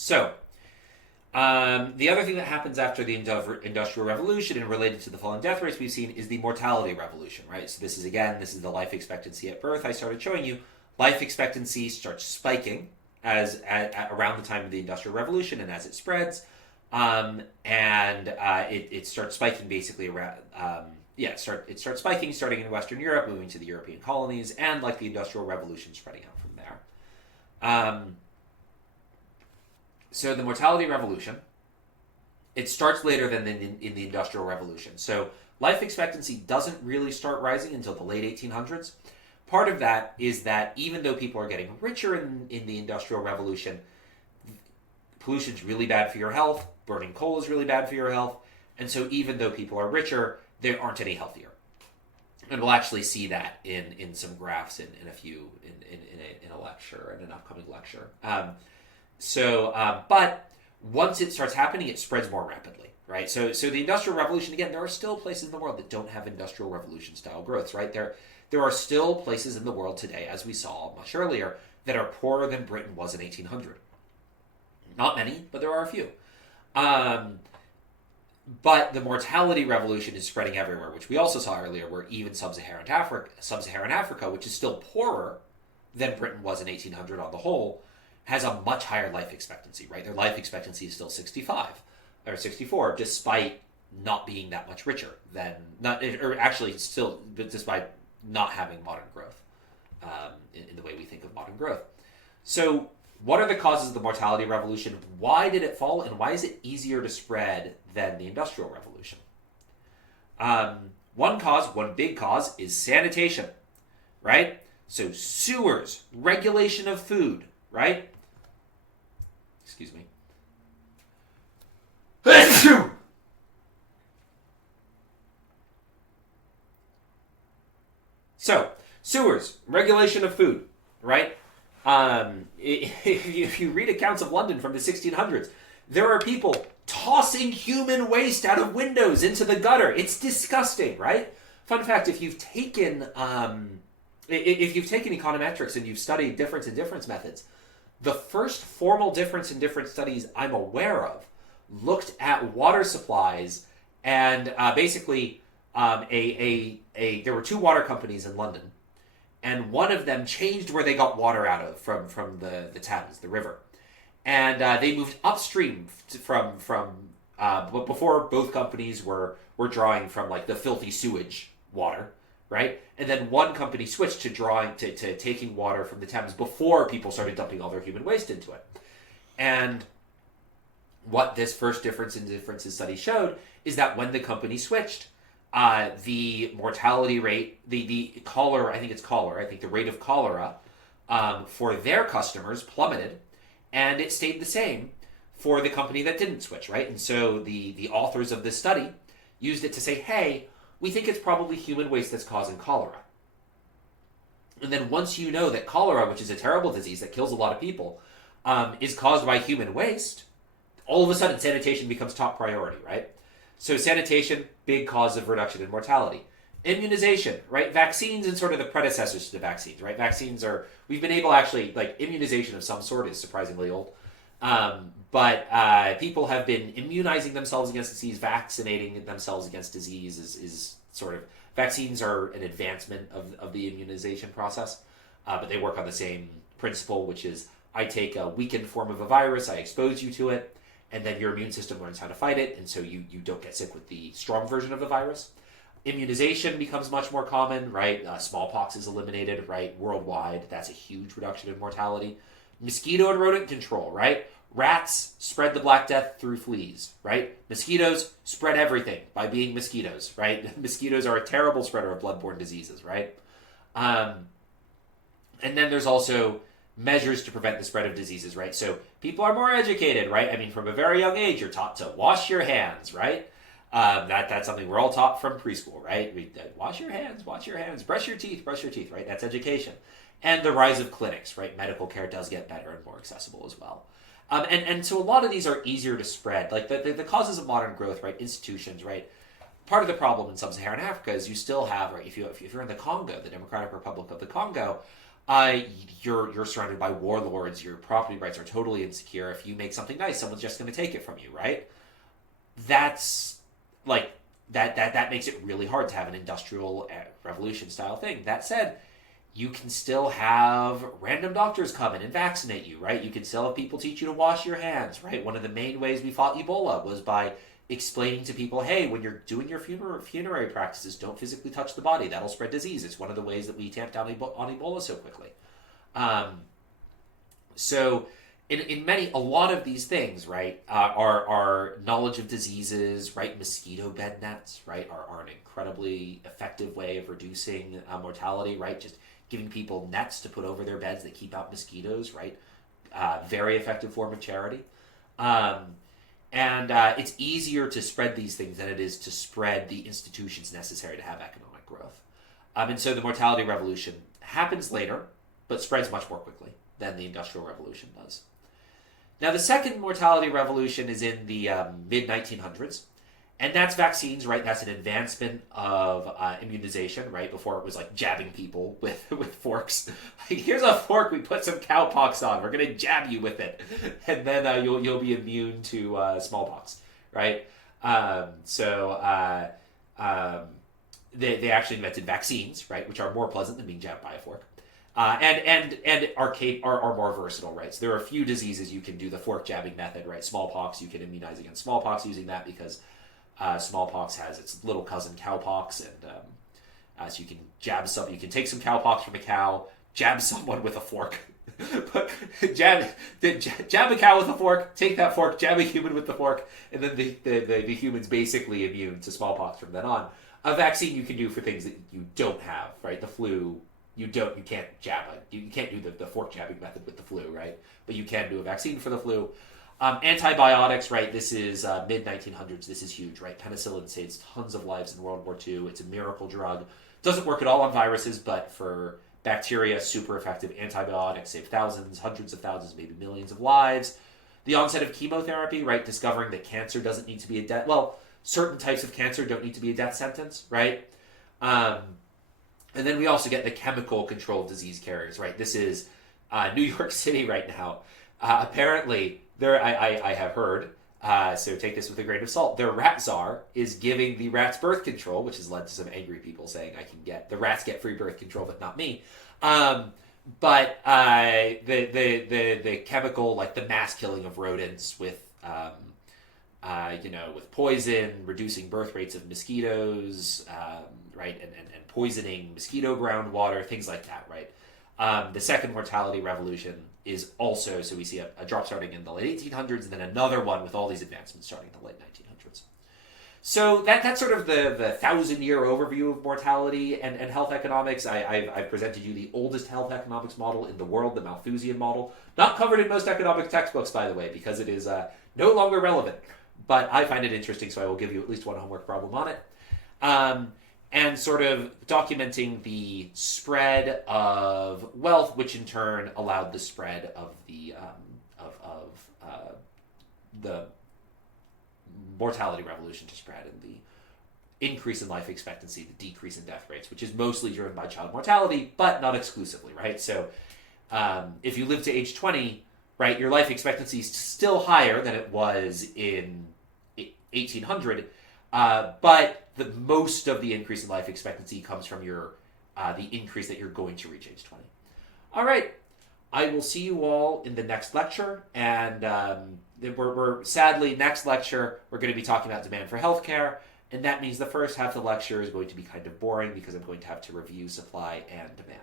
So, the other thing that happens after the Industrial Revolution and related to the falling death rates we've seen is the mortality revolution, right? So this is the life expectancy at birth I started showing you. Life expectancy starts spiking around the time of the Industrial Revolution and as it spreads. It starts spiking basically around, it starts spiking starting in Western Europe, moving to the European colonies, and like the Industrial Revolution spreading out from there. So the mortality revolution, it starts later than in the Industrial Revolution. So life expectancy doesn't really start rising until the late 1800s. Part of that is that even though people are getting richer in the Industrial Revolution, pollution's really bad for your health, burning coal is really bad for your health, and so even though people are richer, they aren't any healthier. And we'll actually see that in some graphs in a lecture, in an upcoming lecture. But once it starts happening, it spreads more rapidly, right? So the Industrial Revolution, again, there are still places in the world that don't have Industrial Revolution style growths, right? There are still places in the world today, as we saw much earlier, that are poorer than Britain was in 1800. Not many, but there are a few. But the mortality revolution is spreading everywhere, which we also saw earlier, where even Sub-Saharan Africa, which is still poorer than Britain was in 1800 on the whole, has a much higher life expectancy, right? Their life expectancy is still 65 or 64, despite not being that much richer despite not having modern growth in the way we think of modern growth. So what are the causes of the mortality revolution? Why did it fall, and why is it easier to spread than the Industrial Revolution? One big cause is sanitation, right? So sewers, regulation of food, right? Excuse me. So, sewers, regulation of food, right? If you read accounts of London from the 1600s, there are people tossing human waste out of windows into the gutter. It's disgusting, right? Fun fact: if you've taken econometrics and you've studied difference in difference methods, the first formal difference in difference studies I'm aware of looked at water supplies and there were two water companies in London, and one of them changed where they got water out of from the Thames, the river, and they moved upstream but before both companies were drawing from like the filthy sewage water, right? And then one company switched to taking water from the Thames before people started dumping all their human waste into it. And what this first difference in differences study showed is that when the company switched, the mortality rate, the cholera, I think the rate of cholera for their customers plummeted, and it stayed the same for the company that didn't switch, right? And so the authors of this study used it to say, hey, we think it's probably human waste that's causing cholera. And then once you know that cholera, which is a terrible disease that kills a lot of people, is caused by human waste, all of a sudden sanitation becomes top priority, right? So sanitation, big cause of reduction in mortality. Immunization, right? Vaccines and sort of the predecessors to the vaccines, right? We've been able actually, like immunization of some sort is surprisingly old. But people have been immunizing themselves against disease, vaccinating themselves against disease is sort of, vaccines are an advancement of the immunization process, but they work on the same principle, which is I take a weakened form of a virus, I expose you to it, and then your immune system learns how to fight it, and so you don't get sick with the strong version of the virus. Immunization becomes much more common, right? Smallpox is eliminated, right? Worldwide, that's a huge reduction in mortality. Mosquito and rodent control, right? Rats spread the Black Death through fleas, right? Mosquitoes spread everything by being mosquitoes, right? Mosquitoes are a terrible spreader of bloodborne diseases, right? And then there's also measures to prevent the spread of diseases, right? So people are more educated, right? I mean, from a very young age, you're taught to wash your hands, right? That's something we're all taught from preschool, right? Wash your hands, brush your teeth, right? That's education. And the rise of clinics, right? Medical care does get better and more accessible as well. And so a lot of these are easier to spread. Like the causes of modern growth, right? Institutions, right? Part of the problem in Sub-Saharan Africa is you still have, right? If you're in the Congo, the Democratic Republic of the Congo, uh, you're surrounded by warlords. Your property rights are totally insecure. If you make something nice, someone's just going to take it from you, right? That's like that makes it really hard to have an industrial revolution style thing. That said, you can still have random doctors come in and vaccinate you, right? You can still have people teach you to wash your hands, right? One of the main ways we fought Ebola was by explaining to people, hey, when you're doing your funerary practices, don't physically touch the body. That'll spread disease. It's one of the ways that we tamped down on Ebola so quickly. Um, so a lot of these things, right, are knowledge of diseases, right? Mosquito bed nets, right, are an incredibly effective way of reducing mortality, right? Just giving people nets to put over their beds that keep out mosquitoes, right? Very effective form of charity. And it's easier to spread these things than it is to spread the institutions necessary to have economic growth. And so the mortality revolution happens later, but spreads much more quickly than the Industrial Revolution does. Now, the second mortality revolution is in the mid-1900s, and that's vaccines, right? That's an advancement of immunization, right? Before it was like jabbing people with forks. Like, here's a fork, we put some cowpox on, we're going to jab you with it, and then you'll be immune to smallpox, right? They actually invented vaccines, right? Which are more pleasant than being jabbed by a fork. And are more versatile, right? So there are a few diseases you can do the fork jabbing method, right? Smallpox, you can immunize against smallpox using that because smallpox has its little cousin cowpox, and so you can you can take some cowpox from a cow, jab someone with a fork, jab a cow with a fork, take that fork, jab a human with the fork, and then the human's basically immune to smallpox from then on. A vaccine you can do for things that you don't have, right? The flu. You can't jab it. You can't do the fork jabbing method with the flu, right? But you can do a vaccine for the flu. Antibiotics, right? This is mid-1900s. This is huge, right? Penicillin saves tons of lives in World War II. It's a miracle drug. Doesn't work at all on viruses, but for bacteria, super effective. Antibiotics save thousands, hundreds of thousands, maybe millions of lives. The onset of chemotherapy, right? Discovering that cancer doesn't need to be a death. Well, certain types of cancer don't need to be a death sentence, right? And then we also get the chemical control of disease carriers, right? This is New York City right now. Apparently, I have heard, so take this with a grain of salt, their rat czar is giving the rats birth control, which has led to some angry people saying the rats get free birth control, but not me. But the chemical, like the mass killing of rodents with with poison, reducing birth rates of mosquitoes, right, and poisoning mosquito groundwater, things like that, right? The second mortality revolution is also, so we see a drop starting in the late 1800s, and then another one with all these advancements starting in the late 1900s. So that's sort of the 1,000-year overview of mortality and health economics. I've presented you the oldest health economics model in the world, the Malthusian model. Not covered in most economic textbooks, by the way, because it is no longer relevant. But I find it interesting, so I will give you at least one homework problem on it. And sort of documenting the spread of wealth, which in turn allowed the spread of the mortality revolution to spread, and the increase in life expectancy, the decrease in death rates, which is mostly driven by child mortality, but not exclusively, right? So if you live to age 20, right, your life expectancy is still higher than it was in 1800, but most of the increase in life expectancy comes from the increase that you're going to reach age 20. All right, I will see you all in the next lecture, and we're sadly, next lecture, we're going to be talking about demand for healthcare, and that means the first half of the lecture is going to be kind of boring because I'm going to have to review supply and demand.